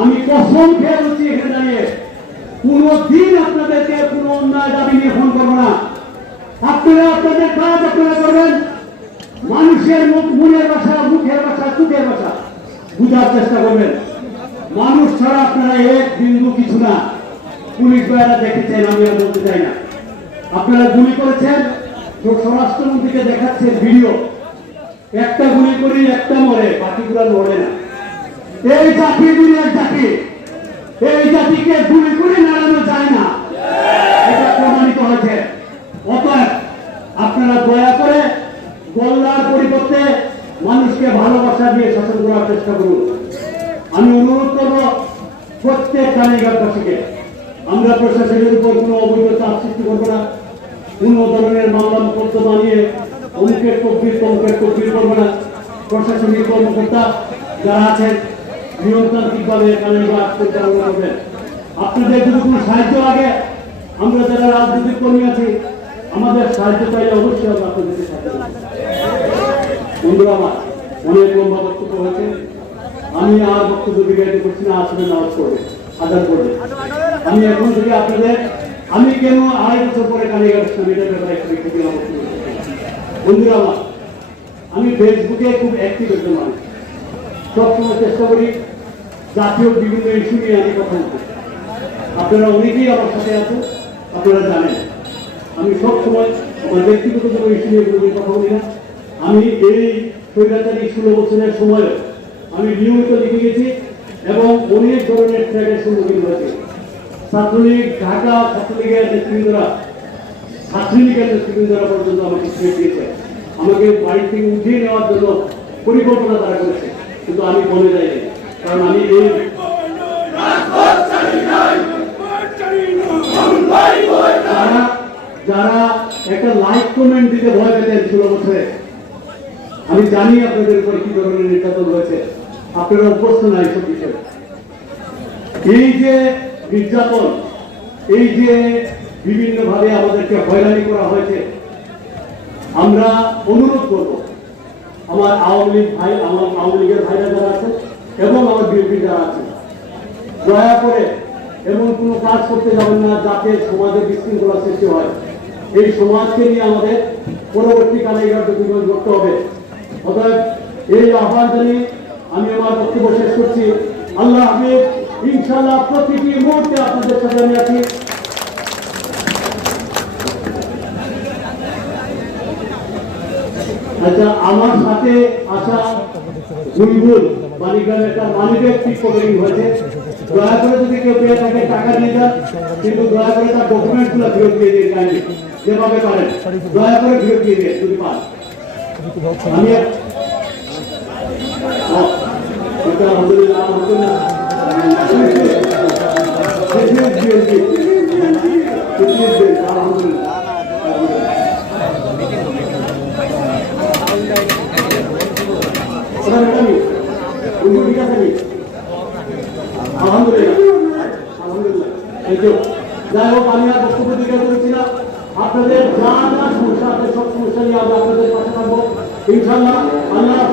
আমি কসম খেয়ে বলছি এখানে দাঁড়িয়ে? কোনো দিন আপনাদেরকে কোনো অন্যায় দাবি নিয়ে ফোন করব না। আপনারা আপনাদের কাজ আপনারা করবেন। মানুষের মুখ, মনের ভাষা, মুখের ভাষা, চোখের ভাষা বুঝার চেষ্টা করবেন। মানুষ ছাড়া আপনারা এক বিন্দু কিছু না। পুলিশ ভাইরা দেখেছেন, আমি আর বলতে চাই না। আপনারা গুলি করেছেন, তো স্বরাষ্ট্রমন্ত্রীকে দেখাচ্ছেন ভিডিও। একটা গুলি করি একটা মরে, বাকিগুলো মরে না। এই জাতি দুনিয়ার জাতি। এই জাতিকে গুলি করে নাড়ানো যায় না। এটা প্রমাণিত হয়েছে। অতএব আপনারা দয়া করে গোল্লার পরিবর্তে মানুষকে ভালোবাসা দিয়ে শাসন করার চেষ্টা করুন। আমি অনুরোধ করব প্রত্যেক কালীঘাটবাসীকে আমরা প্রশাসনের উপর কোনো অবৈধ চাপ সৃষ্টি করব না। কোনো ধরনের মামলা মোকদ্দমা নিয়ে অমুকের তকবির তমুকের তকবির করব না। প্রশাসনিক কর্মকর্তা যারা আছেন নিয়মতান্ত্রিকভাবে কালীঘাট পরিচালনা করবেন। আপনাদের যদি কোনো সাহায্য লাগে, আমরা যারা রাজনৈতিক কর্মী আছি, আমাদের সাহায্য চাইলে অবশ্যই আমরা আপনাদের সাহায্য বন্ধুরা, আমার অনেক লম্বা বক্তব্য হয়েছে। আমি আর বক্তব্য দীর্ঘায়িত করছি না, আসলে নামাজ পড়বে আদান করবে আমি এখন থেকে আপনাদের, আমি কেন আড়াই বছর পরে কালীঘাট ইসলাম এটার ব্যাপারে চাই। বন্ধুরা, আমার, আমি ফেসবুকে খুব অ্যাক্টিভ একজন মানুষ। সবসময় চেষ্টা করি জাতীয় বিভিন্ন ইস্যু নিয়ে আমি কথা বলতে আপনারা অনেকেই আমার সাথে আছেন, আপনারা জানেন। আমি সব সময় আমার ব্যক্তিগত কোনো ইস্যু নিয়ে কোনো কথা বলি না। আমি এই স্বৈরাচারী ষোলো বছরের সময় আমি নিয়মিত লিখে গেছি এবং অনেক ধরনের ট্র্যাকের সম্মুখীন হয়েছে। ছাত্রলীগ, ঢাকা ছাত্রলীগের নেতৃবৃন্দরা ছাত্রলীগের নেতৃবৃন্দরা পর্যন্ত আমাকে ছেড়ে দিয়েছে। আমাকে বাড়ি থেকে উঠিয়ে নেওয়ার জন্য পরিকল্পনা তারা করেছে, কিন্তু আমি বলে যাইনি। যারা একটা লাইক কমেন্ট দিতে ভয় ষোলো বছরে, আমি জানি আপনাদের উপর কি ধরনের নির্যাতন রয়েছে আপনারা অভ্যস্ত বিষয়ে। এই যে নির্যাতন, এই যে বিভিন্ন ভাবে আমাদেরকে হয়রানি করা হয়েছে, আমরা অনুরোধ করব। আমার আওয়ামী লীগ ভাই আমার আওয়ামী লীগের ভাইরা যারা আছেন এবং আমার বিএনপি যারা আছেন দয়া করে এমন কোনো কাজ করতে যাবেন না যাতে সমাজে বিশৃঙ্খলা সৃষ্টি হয়। এই সমাজকে নিয়ে আমাদের পরবর্তীকালে এগারো করতে হবে। অতএব এই আহ্বান জানিয়ে আমি আমার বক্তব্য শেষ করছি। আল্লাহ হাফিজ, ইনশাআল্লাহ প্রতিটি মুহূর্তে আপনাদের সাথে আমি আছি। আচ্ছা আমার সাথে আসা বুলবুল বালিগ্রামে একটা মালিকের ঠিক পকেটিং হয়েছে। দয়া করে যদি কেউ পেয়ে থাকে টাকা দিয়ে যান, কিন্তু দয়া করে তার ডকুমেন্টসগুলো ফেরত দিয়ে দিয়ে কাইন্ডলি, যেভাবে পারেন। দয়া করে ফেরত দিয়ে দিয়ে যদি পান। আমি ফিটনেস বিএনপি যাই হোক, আমি আর বক্তব্য আপনাদের যা যা সমস্যা আছে, সব সমস্যা নিয়ে আমরা আপনাদের পাশে থাকব। ইনশাল্লাহ আল্লাহ